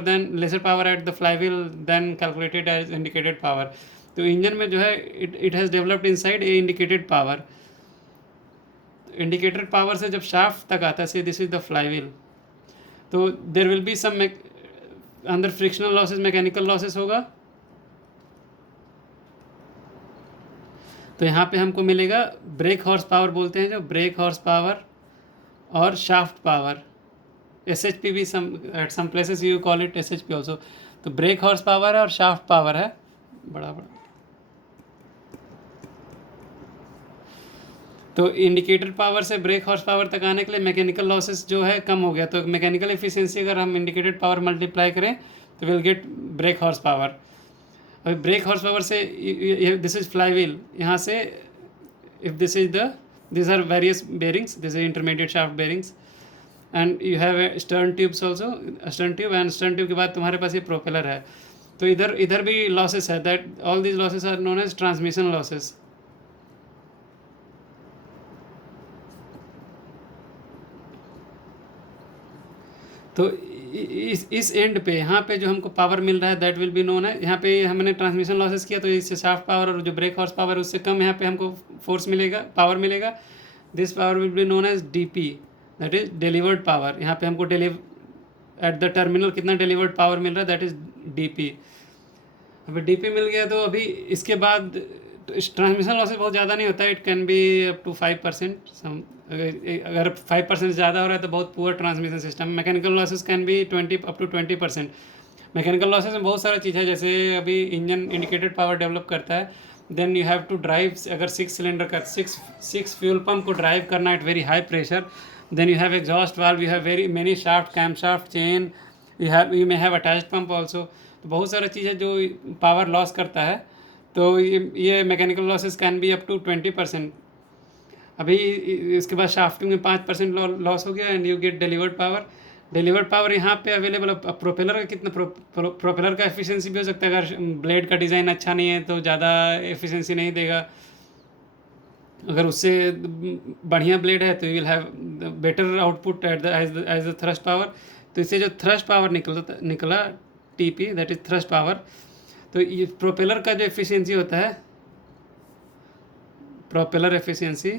at the flywheel than calculated as indicated power. तो इंजन में जो है it has developed inside a indicated power. Indicated power से जब शाफ्ट तक आता है, से दिस इज द फ्लाईव्हील, तो देर विल बी सम अंदर फ्रिक्शनल लॉसेस, मैकेनिकल लॉसेस होगा. तो यहाँ पे हमको मिलेगा ब्रेक हॉर्स पावर बोलते हैं, जो ब्रेक हॉर्स पावर और शाफ्ट पावर. SHP भी at some places you call it SHP also. तो ब्रेक हॉर्स पावर है और शाफ्ट पावर है बड़ा बड़ा. तो इंडिकेटर पावर से ब्रेक हॉर्स पावर तक आने के लिए मैकेनिकल लॉसेस जो है कम हो गया. तो मैकेनिकल एफिशिएंसी अगर हम इंडिकेटेड पावर मल्टीप्लाई करें तो will get brake horse power. अभी ब्रेक हॉर्स पावर से दिस इज फ्लाईव्हील, यहाँ से if this is the this are various bearings, this is intermediate shaft bearings and you have stern tubes also, stern tube, and stern tube के बाद तुम्हारे पास ये propeller है. तो इधर भी लॉसेस है, that all these losses are known as transmission losses. तो इस एंड पे यहाँ पे जो हमको पावर मिल रहा है दैट विल बी नोन है, यहाँ पे हमने ट्रांसमिशन लॉसेस किया तो इससे शाफ्ट पावर और जो ब्रेक हॉर्स पावर उससे कम यहाँ पे हमको फोर्स मिलेगा, पावर मिलेगा. This power will be known as DP, that is delivered power. यहाँ पे हमको एट द टर्मिनल कितना डिलीवर्ड पावर मिल रहा है दैट इज DP. अभी DP मिल गया तो अभी इसके बाद ट्रांसमिशन लॉसेस बहुत ज़्यादा नहीं होता है, it can be up to 5%. अगर 5% ज़्यादा हो रहा है तो बहुत poor transmission system. Mechanical losses can be 20 up to 20%. Mechanical losses में बहुत सारा चीज़ है, जैसे अभी इंजन इंडिकेटेड पावर डेवलप करता है, then you have to drive, अगर 6 सिलेंडर का 6 फ्यूल पम्प को ड्राइव करना at very high pressure, then you have exhaust valve, you have very many shaft, cam shaft, chain, you may have attached pump also. तो बहुत सारा चीज़ है जो power loss करता है. तो ये mechanical losses can be up to 20%. अभी इसके बाद शाफ्टिंग में 5% लॉस हो गया and you get delivered power. Delivered power यहाँ पे अवेलेबल. अब प्रोपेलर का कितना प्रोपेलर का एफिशिएंसी भी हो सकता है, अगर ब्लेड का डिज़ाइन अच्छा नहीं है तो ज़्यादा एफिशिएंसी नहीं देगा. अगर उससे बढ़िया ब्लेड है तो you will have better output at the as the thrust power. तो इससे जो थ्रस्ट पावर निकला TP, that is thrust power. तो ये प्रोपेलर का जो एफिशिएंसी होता है, propeller efficiency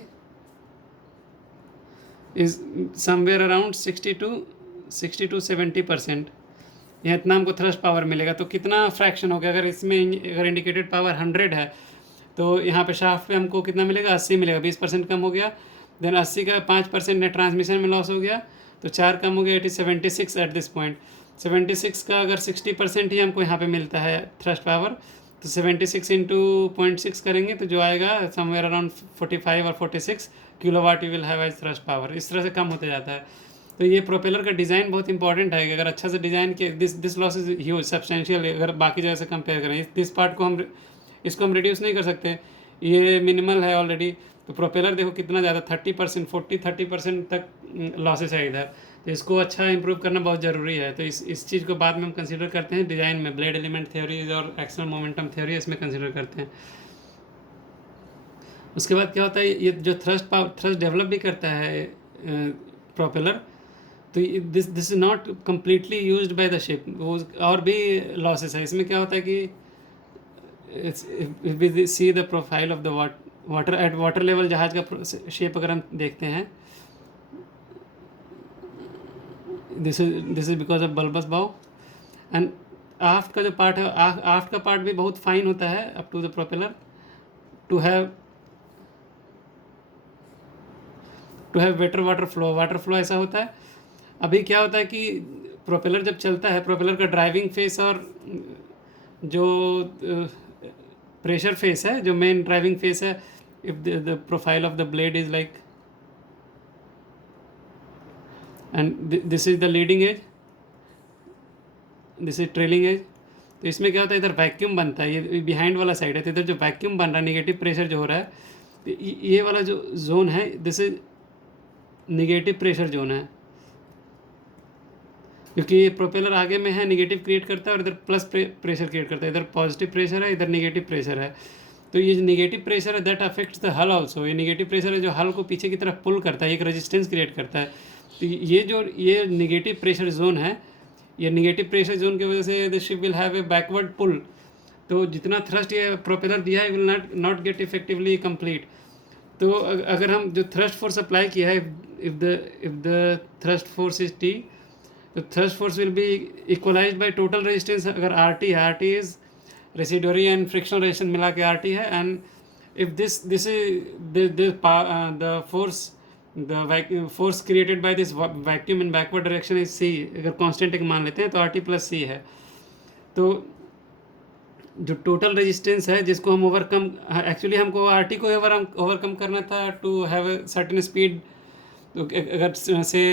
is somewhere around 60 to 70%. यह इतना हमको थ्रस्ट पावर मिलेगा. तो कितना फ्रैक्शन हो गया, अगर इसमें अगर इंडिकेटेड पावर 100 है तो यहाँ पे शाफ्ट पे हमको कितना मिलेगा, 80 मिलेगा, 20% कम हो गया. देन 80 का 5% ने ट्रांसमिशन में लॉस हो गया, तो 4 कम हो गया, it is 76 at this point. 76 का अगर 60% ही हमको यहाँ पे मिलता है थ्रस्ट पावर, तो 76 इंटू 0.6 करेंगे तो जो आएगा समवेयर अराउंड 45 और 46 kilowatt you will have as thrust power. इस तरह से कम होते जाता है. तो ये प्रोपेलर का डिज़ाइन बहुत इंपॉर्टेंट है कि अगर अच्छा से डिज़ाइन किए, this loss is huge substantial. अगर बाकी जगह से कंपेयर करें, दिस पार्ट को इसको हम रिड्यूस नहीं कर सकते, ये मिनिमल है ऑलरेडी. तो प्रोपेलर देखो कितना ज़्यादा, 30%, 40-30% तक लॉसेस है इधर. तो इसको अच्छा इंप्रूव करना बहुत ज़रूरी है. तो इस चीज़ को बाद में हम कंसिडर करते हैं डिज़ाइन में. ब्लेड एलिमेंट थ्योरीज और एक्सटर्नल मोमेंटम थ्योरी इसमें कंसिडर करते हैं. उसके बाद क्या होता है, ये जो थ्रस्ट डेवलप भी करता है प्रोपेलर, तो this is not completely used by the ship. वो और भी लॉसेस है इसमें. क्या होता है कि if we see the profile of the water at water level, जहाज का शेप अगर हम देखते हैं, this is because of bulbous bow. And aft का जो पार्ट है, आफ्ट का पार्ट भी बहुत फाइन होता है up to the propeller to have better water flow ऐसा होता है। अभी क्या होता है कि प्रोपेलर जब चलता है, प्रोपेलर का ड्राइविंग फेस और जो प्रेशर फेस है, जो मेन ड्राइविंग फेस है, if the profile of the blade is like, and this is the leading edge, this is trailing edge. तो इसमें क्या होता है, इधर वैक्यूम बनता है, ये बिहाइंड वाला साइड है, तो इधर जो वैक्यूम बन रहा है, निगेटिव प्रेशर जो हो रहा है, तो ये वाला जो जोन है, this is negative pressure zone है, क्योंकि ये प्रोपेलर आगे में है, निगेटिव क्रिएट करता है और इधर प्लस प्रेशर क्रिएट करता है, इधर पॉजिटिव प्रेशर है, इधर निगेटिव प्रेशर है। तो ये जो निगेटिव प्रेशर है दैट अफेक्ट्स द हल ऑल्सो, ये निगेटिव प्रेशर है जो हल को पीछे की तरफ पुल करता है, एक रेजिस्टेंस क्रिएट करता है। तो ये निगेटिव प्रेशर जोन है, ये निगेटिव प्रेशर जोन की वजह से the ship will have a backward pull. तो जितना थ्रस्ट ये प्रोपेलर दिया है will not get effectively complete. तो अगर हम जो थ्रस्ट फोर्स अप्लाई किया है, if the thrust force is T, तो thrust force will be equalize by total resistance. अगर आर टी है, R T is residuary and frictional resistance मिला के आर टी है, and if this is the force created by this vacuum in backward direction is see, अगर constant एक मान लेते हैं तो आर टी प्लस सी है। तो जो टोटल रेजिस्टेंस है जिसको हम ओवरकम, एक्चुअली हमको आर टी को ओवरकम करना था to have a certain speed. तो अगर से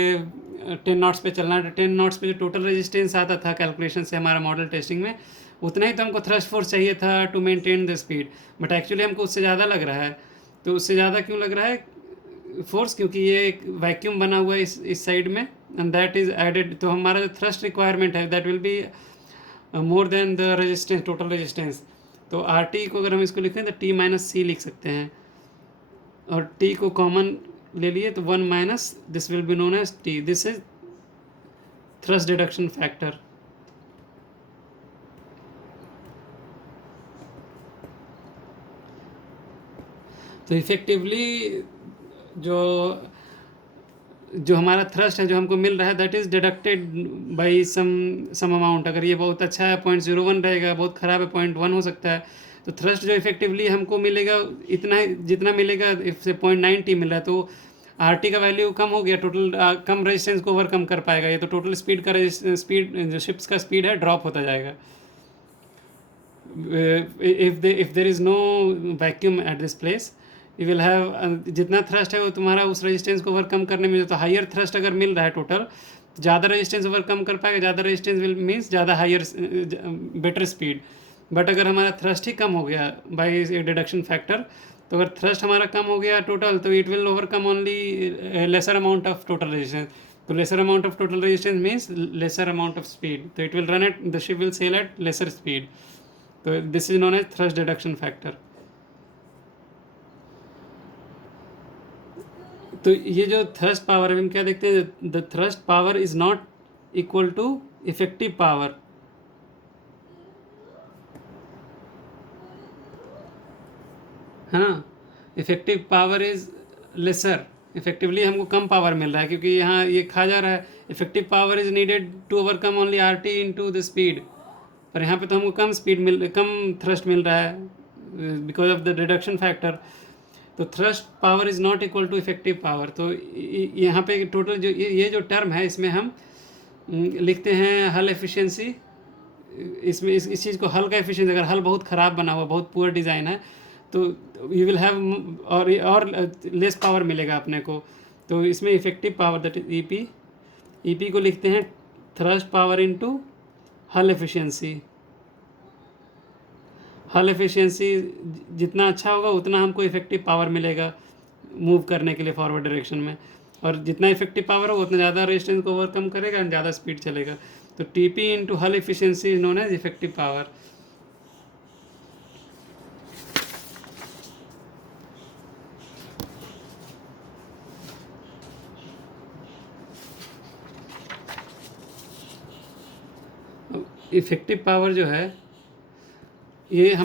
10 नॉट्स पे चलना है, तो 10 नॉट्स पे जो टोटल रेजिस्टेंस आता था कैलकुलेशन से हमारा मॉडल टेस्टिंग में, उतना ही तो हमको थ्रस्ट फोर्स चाहिए था to maintain the speed, but actually हमको उससे ज़्यादा लग रहा है। तो उससे ज़्यादा क्यों लग रहा है फोर्स? क्योंकि ये एक वैक्यूम बना हुआ है इस साइड में, एंड दैट इज़ एडेड। तो हमारा जो थ्रस्ट रिक्वायरमेंट है that will be more than the resistance, total resistance. तो आर टी को अगर हम इसको लिखें तो टी माइनस सी लिख सकते हैं, और टी को कॉमन ले लिए तो 1 minus this will be known as T, this is thrust deduction factor. तो इफेक्टिवली जो हमारा थ्रस्ट है जो हमको मिल रहा है that is deducted by some amount. अगर ये बहुत अच्छा है 0.01 रहेगा, बहुत ख़राब है 0.1 हो सकता है। तो थ्रस्ट जो इफेक्टिवली हमको मिलेगा इतना जितना मिलेगा, इफ से 0.9 टी मिल रहा है तो आर टी का वैल्यू कम हो गया, टोटल कम रेजिस्टेंस को ओवरकम कर पाएगा ये, तो टोटल स्पीड का स्पीड जो शिप्स का स्पीड है ड्रॉप होता जाएगा। If there is no vacuum at this place you will have, जितना थ्रस्ट है वो तुम्हारा उस रेजिस्टेंस को ओवरकम करने में, तो हायर थ्रस्ट अगर मिल रहा है टोटल, ज़्यादा रेजिस्टेंस ओवरकम कर पाएगा, ज़्यादा रेजिस्टेंस विल मीन्स ज़्यादा हायर बेटर स्पीड। बट अगर हमारा थ्रस्ट ही कम हो गया बाई डिडक्शन फैक्टर, तो अगर थ्रस्ट हमारा कम हो गया टोटल, तो it will overcome only lesser amount of total resistance. तो lesser amount of total resistance means lesser amount of speed, तो it will run at, the ship will sail at lesser speed. तो this is known as thrust deduction factor. तो ये जो thrust power है हम क्या देखते हैं, the thrust power is not equal to effective power. है ना, effective power is lesser, effectively हमको कम पावर मिल रहा है क्योंकि यहाँ ये खा जा रहा है। Effective power is needed to overcome only R T into the speed, पर यहाँ पे तो हमको कम थ्रस्ट मिल रहा है because of the reduction factor. तो thrust power is not equal to effective power. तो यहाँ पे टोटल जो ये जो टर्म है इसमें हम लिखते हैं हल एफिशिएंसी। इसमें इस चीज़ को हल का एफिशिएंसी, अगर हल बहुत ख़राब बना हुआ, बहुत पुअर डिज़ाइन है, तो यू विल हैव और लेस पावर मिलेगा अपने को। तो इसमें effective power that is E P को लिखते हैं थ्रस्ट पावर इनटू हल एफिशिएंसी। हल एफिशिएंसी जितना अच्छा होगा उतना हमको इफेक्टिव पावर मिलेगा मूव करने के लिए फॉरवर्ड डायरेक्शन में, और जितना इफेक्टिव पावर होगा उतना ज़्यादा रेजिस्टेंस को ओवरकम करेगा एंड ज़्यादा स्पीड चलेगा। तो T P into hull efficiency is known as effective power. Effective power जो है ये हम